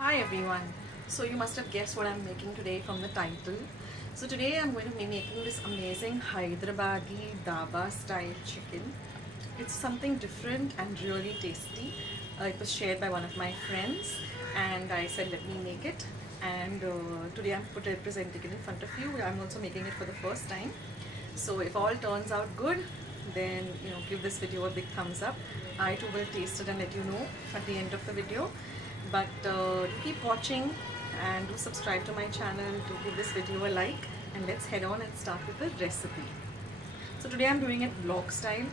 Hi everyone. So you must have guessed what I'm making today from the title. So today I'm going to be making this amazing Hyderabadi dhaba style chicken. It's something different and really tasty. It was shared by one of my friends and I said let me make it. And today I'm presenting it in front of you. I'm also making it for the first time. So if all turns out good, then give this video a big thumbs up. I too will taste it and let you know at the end of the video. But do keep watching and do subscribe to my channel, do give this video a like, and let's head on and start with the recipe. So today I'm doing it vlog style,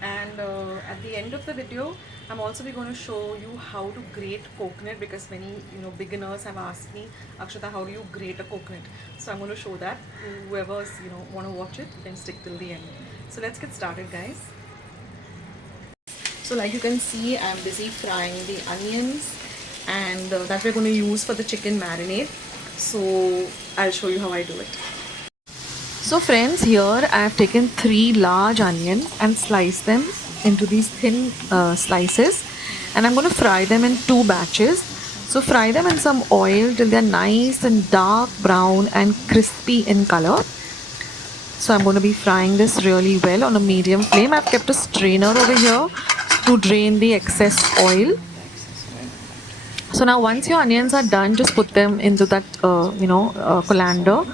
and at the end of the video I'm also going to show you how to grate coconut, because many beginners have asked me, Akshata, how do you grate a coconut? So I'm going to show that. Whoever's want to watch it, you can stick till the end. So let's get started, guys. So like you can see, I'm busy frying the onions, and that we're going to use for the chicken marinade. So I'll show you how I do it. So friends, here I have taken 3 large onions and sliced them into these thin slices, and I'm going to fry them in 2 batches. So fry them in some oil till they're nice and dark brown and crispy in color. So I'm going to be frying this really well on a medium flame. I've kept a strainer over here to drain the excess oil. So now once your onions are done, just put them into that colander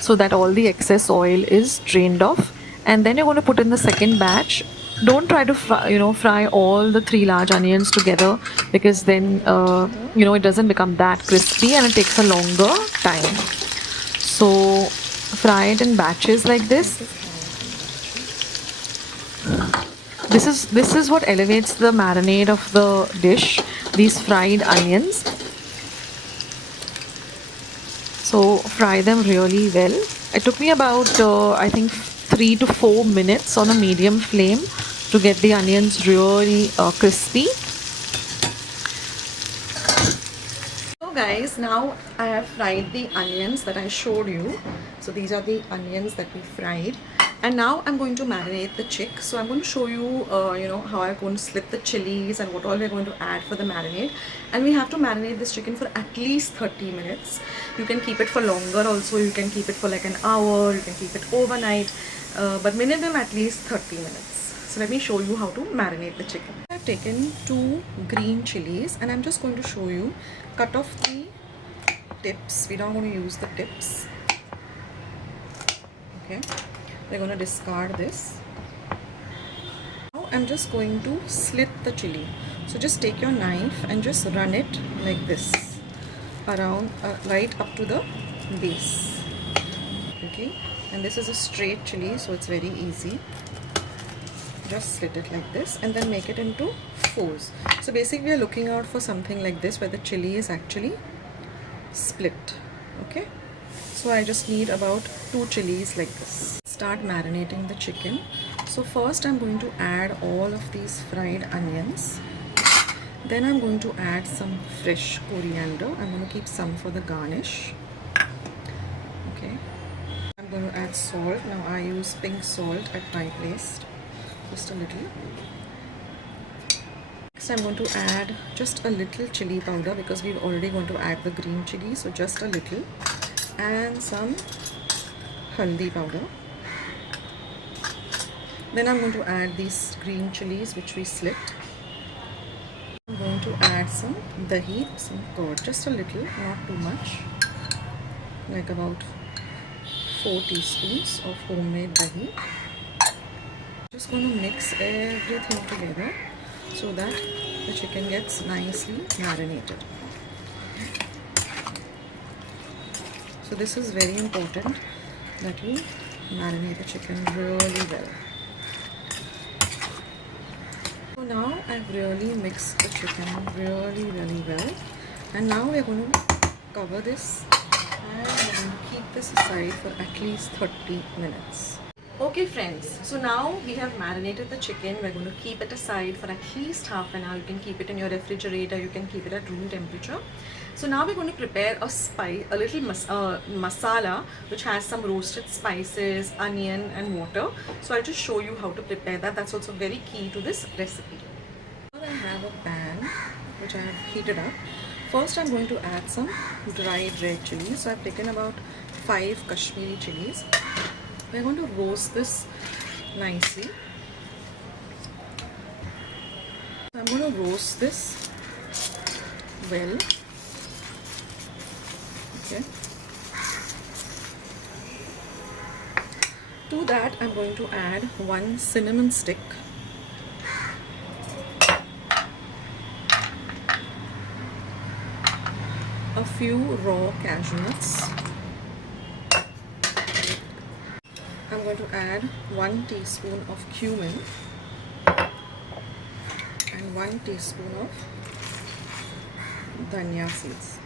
so that all the excess oil is drained off. And then you're going to put in the second batch. Don't try to fry all the 3 large onions together, because then it doesn't become that crispy and it takes a longer time. So fry it in batches like this. This is what elevates the marinade of the dish, these fried onions. So fry them really well. It took me about I think 3 to 4 minutes on a medium flame to get the onions really crispy. So guys, now I have fried the onions that I showed you. So these are the onions that we fried. And now I'm going to marinate the chick. So I'm going to show you, how I'm going to slip the chilies and what all we're going to add for the marinade. And we have to marinate this chicken for at least 30 minutes. You can keep it for longer also. You can keep it for like an hour. You can keep it overnight. But minimum at least 30 minutes. So let me show you how to marinate the chicken. I've taken 2 green chilies and I'm just going to show you. Cut off the tips. We don't want to use the tips. Okay. We're going to discard this. Now I'm just going to slit the chili. So just take your knife and just run it like this around, right up to the base. Okay, and this is a straight chili, so it's very easy. Just slit it like this and then make it into 4s. So basically we are looking out for something like this where the chili is actually split. Okay, so I just need about 2 chilies like this. Start marinating the chicken. So first I'm going to add all of these fried onions. Then I'm going to add some fresh coriander. I'm going to keep some for the garnish. Okay. I'm going to add salt. Now I use pink salt at my place. Just a little. Next I'm going to add just a little chili powder, because we're already going to add the green chili. So just a little. And some haldi powder. Then I'm going to add these green chilies which we slit. I'm going to add some dahi, some curd, just a little, not too much, like about 4 teaspoons of homemade dahi. Just going to mix everything together so that the chicken gets nicely marinated. So this is very important that you marinate the chicken really well. So now I've really mixed the chicken really well, and now we're going to cover this and we're going to keep this aside for at least 30 minutes. Okay friends, so now we have marinated the chicken. We're going to keep it aside for at least half an hour. You can keep it in your refrigerator, you can keep it at room temperature. So now we're going to prepare a little masala which has some roasted spices, onion and water. So I'll just show you how to prepare that. That's also very key to this recipe. Now I have a pan which I have heated up. first I'm going to add some dried red chilies. So I've taken about 5 Kashmiri chilies. We're going to roast this nicely. So I'm going to roast this well. Okay. To that I'm going to add 1 cinnamon stick, a few raw cashew nuts. I'm going to add 1 teaspoon of cumin and 1 teaspoon of dhania seeds.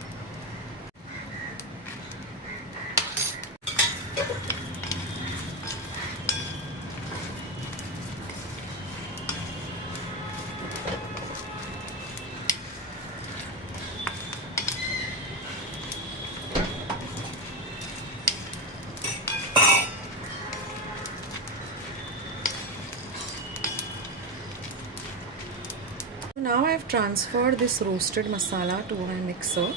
Now I've transferred this roasted masala to my mixer.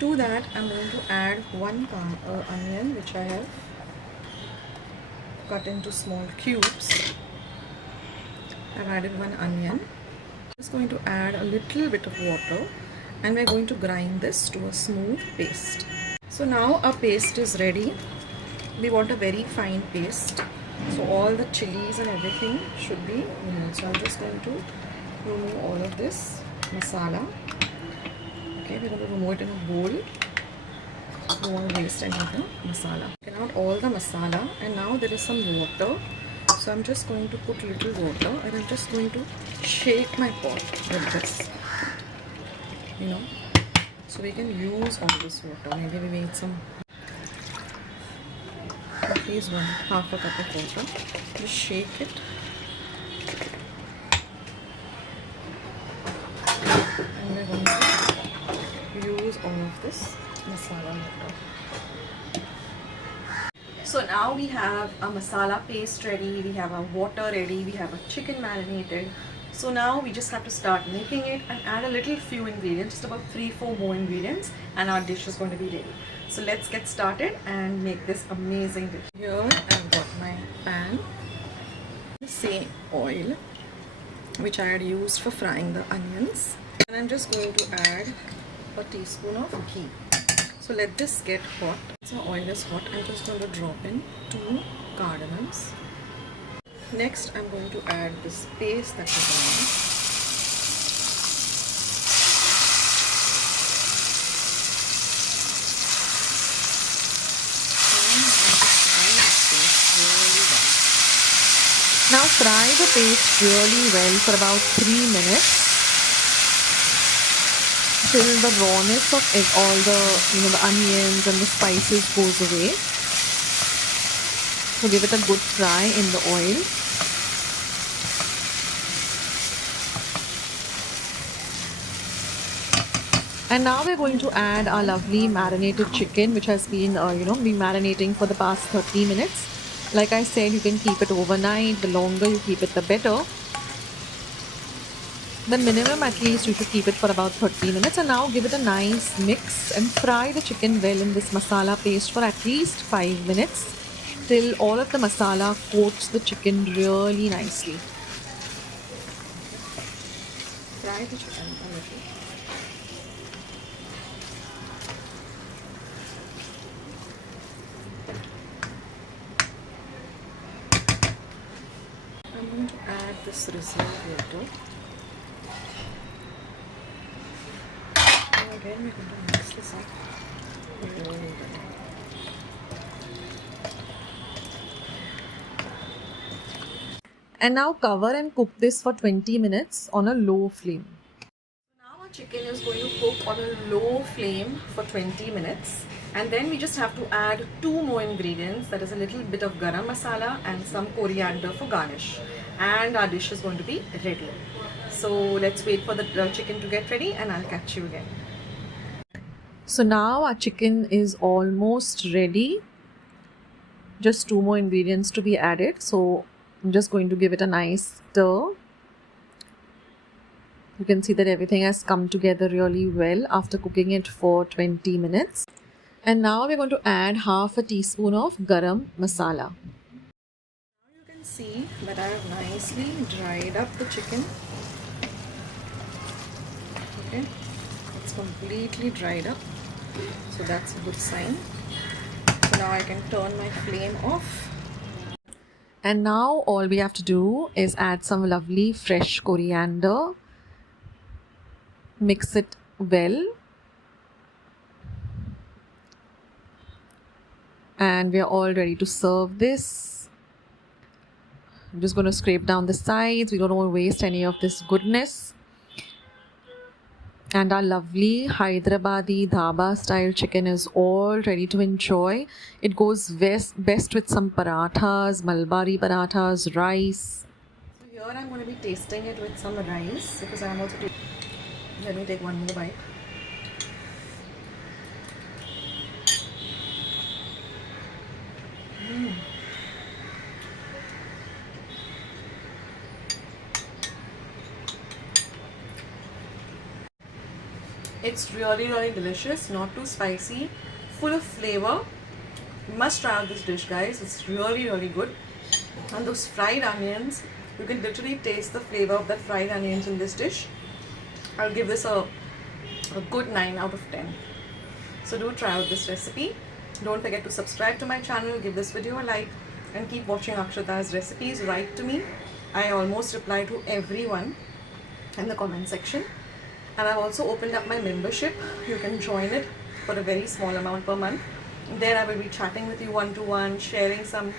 To that I'm going to add 1 onion, which I have cut into small cubes. I've added 1 onion. I'm just going to add a little bit of water and we're going to grind this to a smooth paste. So now our paste is ready. We want a very fine paste. So all the chilies and everything should be removed. So I'm just going to remove all of this masala. Okay, we're going to remove it in a bowl. Don't want to waste any of the masala. Taken out all the masala and now there is some water. So I'm just going to put little water and I'm just going to shake my pot with this. You know, so we can use all this water. Maybe we made some, at least half a cup of water. Just shake it. And we're going to use all of this masala water. So now we have a masala paste ready, we have our water ready, we have a chicken marinated. So now we just have to start making it and add a little few ingredients, just about 3-4 more ingredients, and our dish is going to be ready. So let's get started and make this amazing dish. Here I've got my pan, the same oil which I had used for frying the onions, and I'm just going to add a teaspoon of ghee. So let this get hot. So oil is hot. I'm just going to drop in 2 cardamoms. Next I'm going to add this paste that we made. Now fry the paste really well for about 3 minutes till the rawness of it, all the the onions and the spices goes away. So give it a good fry in the oil. And now we're going to add our lovely marinated chicken, which has been been marinating for the past 30 minutes. Like I said, you can keep it overnight. The longer you keep it, the better. The minimum, at least, you should keep it for about 30 minutes. And now give it a nice mix and fry the chicken well in this masala paste for at least 5 minutes till all of the masala coats the chicken really nicely. Fry the chicken a little. I'm going to add this reserve water. And again we're going to mix this up really well. And now cover and cook this for 20 minutes on a low flame. Now our chicken is going to cook on a low flame for 20 minutes. And then we just have to add 2 more ingredients, that is a little bit of garam masala and some coriander for garnish. And our dish is going to be ready. So let's wait for the chicken to get ready and I'll catch you again. So now our chicken is almost ready. Just 2 more ingredients to be added. So I'm just going to give it a nice stir. You can see that everything has come together really well after cooking it for 20 minutes. And now we're going to add half a teaspoon of garam masala. Now you can see that I have nicely dried up the chicken. Okay, it's completely dried up, so that's a good sign. So now I can turn my flame off. And now all we have to do is add some lovely fresh coriander. Mix it well. And we are all ready to serve this. I'm just going to scrape down the sides. We don't want to waste any of this goodness. And our lovely Hyderabadi dhaba style chicken is all ready to enjoy. It goes best with some parathas, Malbari parathas, rice. So here I'm going to be tasting it with some rice because I'm also let me take one more bite. It's really delicious, not too spicy, full of flavor. You must try out this dish, guys. It's really good. And those fried onions, you can literally taste the flavor of that fried onions in this dish. I'll give this a good 9 out of 10. So do try out this recipe. Don't forget to subscribe to my channel, give this video a like, and keep watching Akshata's recipes. Write to me. I almost reply to everyone in the comment section. And I've also opened up my membership. You can join it for a very small amount per month. There I will be chatting with you one-to-one, sharing some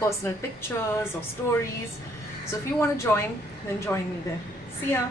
personal pictures or stories. So if you want to join, then join me there. See ya!